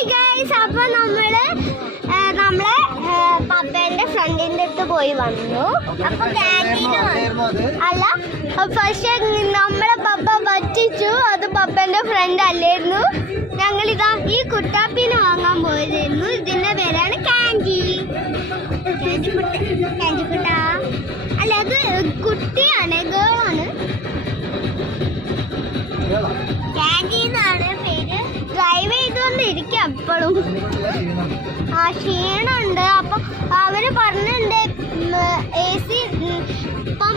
Hi guys, അപ്പൊ നമ്മളെ പപ്പേന്റെ ഫ്രണ്ടിന്റെ അടുത്ത് പോയി വന്നു. അപ്പൊ അല്ല, പക്ഷെ നമ്മളെ പപ്പ പറ്റിച്ചു. അത് പപ്പേന്റെ ഫ്രണ്ട് അല്ലായിരുന്നു. ഞങ്ങളിതാ ഈ കുട്ടാപ്പിനെ വാങ്ങാൻ പോയതായിരുന്നു. ഇതിന്റെ പേരാണ് കാൻഡി. കാൻഡി കുട്ട അല്ല, അത് കുട്ടിയാണ്, ഗേളാണ്. കാൻഡി എന്നാണ് പേര്. ഡ്രൈവ് ചെയ്തുകൊണ്ടിരിക്കുക എപ്പോഴും. ആ ക്ഷീണമുണ്ട്. അപ്പൊ അവര് പറഞ്ഞിട്ടുണ്ട് AC ഇപ്പം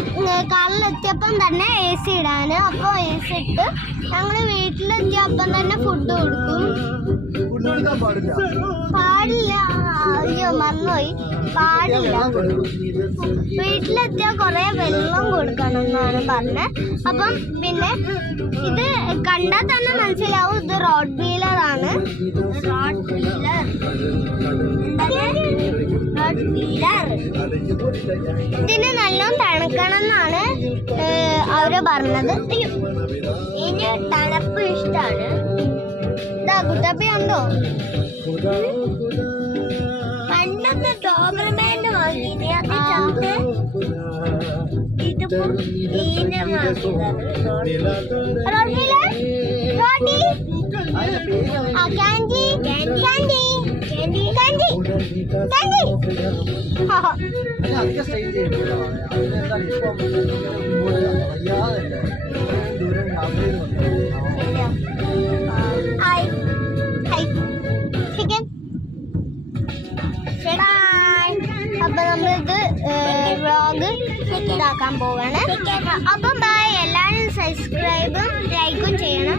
കാറിലെത്തിയപ്പം തന്നെ AC ഇടാന്. അപ്പൊ AC ഇട്ട് ഞങ്ങള് വീട്ടിലെത്തിയപ്പം തന്നെ ഫുഡ് കൊടുക്കും. പാടില്ല, അയ്യോ മറന്നുപോയി, പാടില്ല. വീട്ടിലെത്തിയാൽ കുറെ വെള്ളം കൊടുക്കണം എന്നാണ് പറഞ്ഞത്. അപ്പം പിന്നെ ഇത് കണ്ടാൽ തന്നെ മനസ്സിലാവും ഇത് റോഡ് വീലറാണ്. ഇതിന് നല്ലോണം തണുക്കണം എന്നാണ് അവര് പറഞ്ഞത്. ഇനി തണുപ്പ് ഇഷ്ടമാണ്. ഇതാ കുട്ടാപ്പി ഉണ്ടോ? പണ്ടൊക്കെ ഡോബർമാൻ വാങ്ങിയത്, അത് ചത്ത് ഇതിപ്പോ candy candy candy candy candy. അപ്പൊ നമ്മളിത് വ്ളോഗ് ഇതാക്കാൻ പോവാണ്. അപ്പം ബൈ. എല്ലാവരും സബ്സ്ക്രൈബും ലൈക്കും ചെയ്യണം.